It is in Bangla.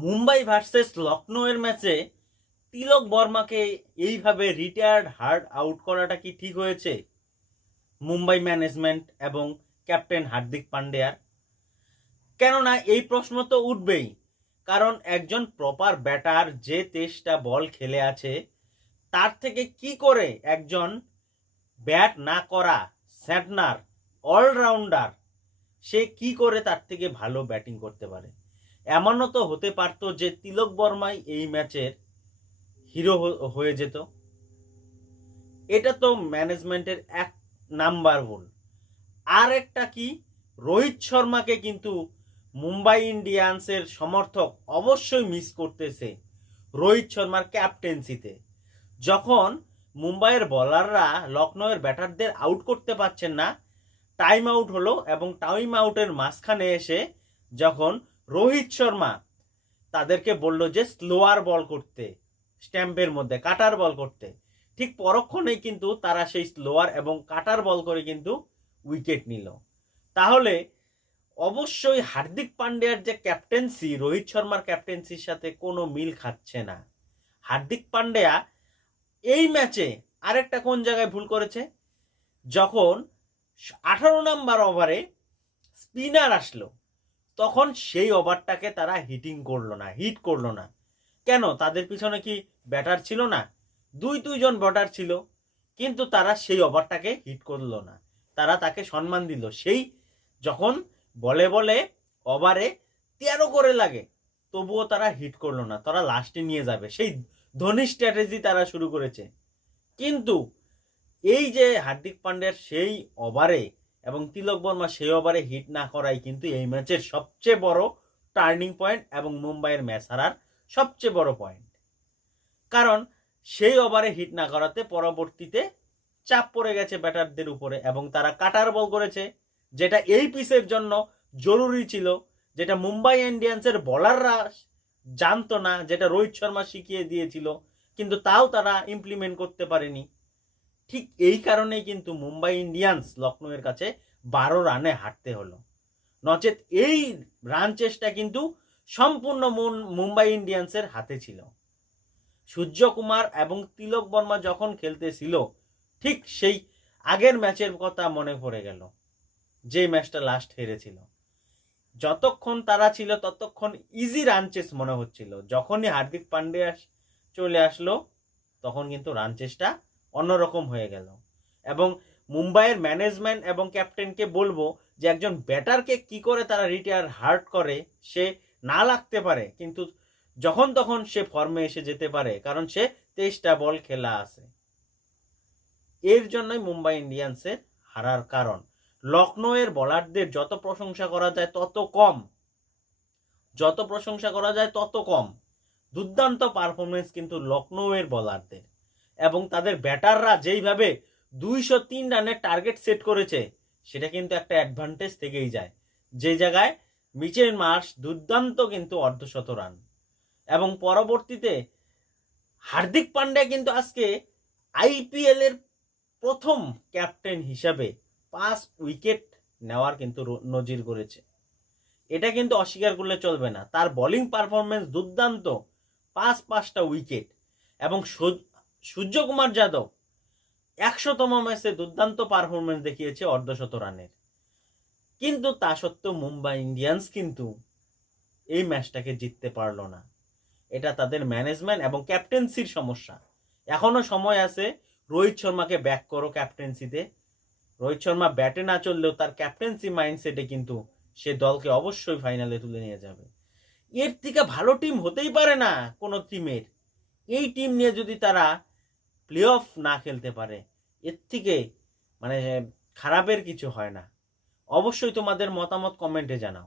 মুম্বাই ভার্সেস লখনৌয়ের ম্যাচে তিলক বর্মাকে এইভাবে রিটায়ার্ড হার্ড আউট করাটা কি ঠিক হয়েছে? মুম্বাই ম্যানেজমেন্ট এবং ক্যাপ্টেন হার্দিক পান্ডেয়ার। কেননা এই প্রশ্ন তো উঠবেই, কারণ একজন প্রপার ব্যাটার যে তেইশটা বল খেলে আছে, তার থেকে কি করে একজন ব্যাট না করা স্যাটনার অলরাউন্ডার সে কি করে তার থেকে ভালো ব্যাটিং করতে পারে? এমনও তো হতে পারতো যে তিলক বর্মাই এই ম্যাচের হিরো হয়ে যেত। এটা তো ম্যানেজমেন্টের এক নাম্বার ভুল। আর একটা কি, রোহিত শর্মাকে কিন্তু মুম্বাই ইন্ডিয়ান্সের সমর্থক অবশ্যই মিস করতেছে রোহিত শর্মার ক্যাপ্টেন্সিতে। যখন মুম্বাইয়ের বলাররা লখনৌয়ের ব্যাটারদের আউট করতে পারছেন না, টাইম আউট হলো এবং টাইম আউটের মাঝখানে এসে যখন রোহিত শর্মা তাদেরকে বলল যে স্লোয়ার বল করতে স্ট্যাম্পের মধ্যে, কাটার বল করতে। ঠিক পরক্ষণেই কিন্তু তারা সেই স্লোয়ার এবং কাটার বল করে কিন্তু উইকেট নিল। তাহলে অবশ্যই হার্দিক পান্ডিয়ার যে ক্যাপ্টেন্সি রোহিত শর্মার ক্যাপ্টেন্সির সাথে কোনো মিল খাচ্ছে না। হার্দিক পান্ডেয়া এই ম্যাচে আরেকটা কোন জায়গায় ভুল করেছে? যখন আঠারো নাম্বার ওভারে স্পিনার আসলো। তখন সেই ওভারটাকে তারা হিটিং করল না হিট করল না। কেন? তাদের পিছনে কি ব্যাটার ছিল না? দুই দুইজন ব্যাটার ছিল, কিন্তু তারা সেই ওভারটাকে হিট করল না। তারা তাকে সম্মান দিল। সেই যখন বলে বলে ওভারে তেরো করে লাগে, তবুও তারা হিট করল না। তারা লাস্টে নিয়ে যাবে। সেই ধনী স্ট্র্যাটেজি তারা শুরু করেছে। কিন্তু এই যে হার্দিক পান্ডের সেই ওভারে এবং তিলক বর্মা সেই ওভারে হিট না করাই কিন্তু এই ম্যাচের সবচেয়ে বড় টার্নিং পয়েন্ট এবং মুম্বাইয়ের ম্যাচ হারার সবচেয়ে বড় পয়েন্ট কারণ সেই ওভারে হিট না করাতে পরবর্তীতে চাপ পড়ে গেছে ব্যাটারদের উপরে এবং তারা কাটার বল করেছে, যেটা এই পিসের জন্য জরুরি ছিল, যেটা মুম্বাই ইন্ডিয়ান্সের বলাররা জানতো না, যেটা রোহিত শর্মা শিখিয়ে দিয়েছিল, কিন্তু তাও তারা ইমপ্লিমেন্ট করতে পারেনি। ঠিক এই কারণেই কিন্তু মুম্বাই ইন্ডিয়ান্স লখনৌয়ের কাছে বারো রানে হারতে হলো। নচেত এই রান চেষ্টা কিন্তু সম্পূর্ণ মুম্বাই ইন্ডিয়ান্সের হাতে ছিল। সূর্যকুমার এবং তিলক বর্মা যখন খেলতেছিল, ঠিক সেই আগের ম্যাচের কথা মনে পড়ে গেল, যে ম্যাচটা লাস্ট হেরেছিল। যতক্ষণ তারা ছিল, ততক্ষণ ইজি রান চেস মনে হচ্ছিল। যখনই হার্দিক পান্ডিয়া চলে আসলো, তখন কিন্তু রান চেসটা অন্যরকম হয়ে গেল। এবং মুম্বাইয়ের ম্যানেজমেন্ট এবং ক্যাপ্টেনকে বলব যে একজন ব্যাটারকে কি করে তারা রিটায়ার হার্ট করে সে না লাগতে পারে, কিন্তু যখন তখন সে ফর্মে এসে যেতে পারে, কারণ সে তেইশটা বল খেলা আছে। এর জন্যই মুম্বাই ইন্ডিয়ান্সের হারার কারণ। লখনৌয়ের বলারদের যত প্রশংসা করা যায় তত কম। যত প্রশংসা করা যায় তত কম। দুর্দান্ত পারফরমেন্স কিন্তু লখনৌয়ের বলারদের। এবং তাদের ব্যাটাররা যেইভাবে দুইশো তিন রানের টার্গেট সেট করেছে, সেটা কিন্তু একটা অ্যাডভান্টেজ থেকেই যায়। যে জায়গায় মিচেল মার্স দুর্দান্ত কিন্তু অর্ধশত রান। এবং পরবর্তীতে হার্দিক পান্ডে কিন্তু আজকে আইপিএল এর প্রথম ক্যাপ্টেন হিসাবে পাঁচ উইকেট নেওয়ার কিন্তু নজির করেছে। এটা কিন্তু অস্বীকার করলে চলবে না। তার বোলিং পারফরমেন্স দুর্দান্ত পাঁচ পাঁচটা উইকেট। এবং সূর্যকুমার যাদব একশোতম ম্যাচে দুর্দান্ত পারফরমেন্স দেখিয়েছে অর্ধশত রানের। কিন্তু তা সত্ত্বেও মুম্বাই ইন্ডিয়ান্স কিন্তু এই ম্যাচটাকে জিততে পারল না। এটা তাদের ম্যানেজমেন্ট এবং ক্যাপ্টেন্সির সমস্যা। এখনও সময় আছে, রোহিত শর্মাকে ব্যাক করো ক্যাপ্টেন্সিতে রোহিত শর্মা ব্যাটে না চললেও তার ক্যাপ্টেন্সি মাইন্ডসেটে কিন্তু সে দলকে অবশ্যই ফাইনালে তুলে নিয়ে যাবে। এর থেকে ভালো টিম হতেই পারে না কোনো টিমের এই টিম নিয়ে যদি তারা প্লে অফ না খেলতে পারে, এর থেকে মানে খারাপের কিছু হয় না। অবশ্যই তোমাদের মতামত কমেন্টে জানাও।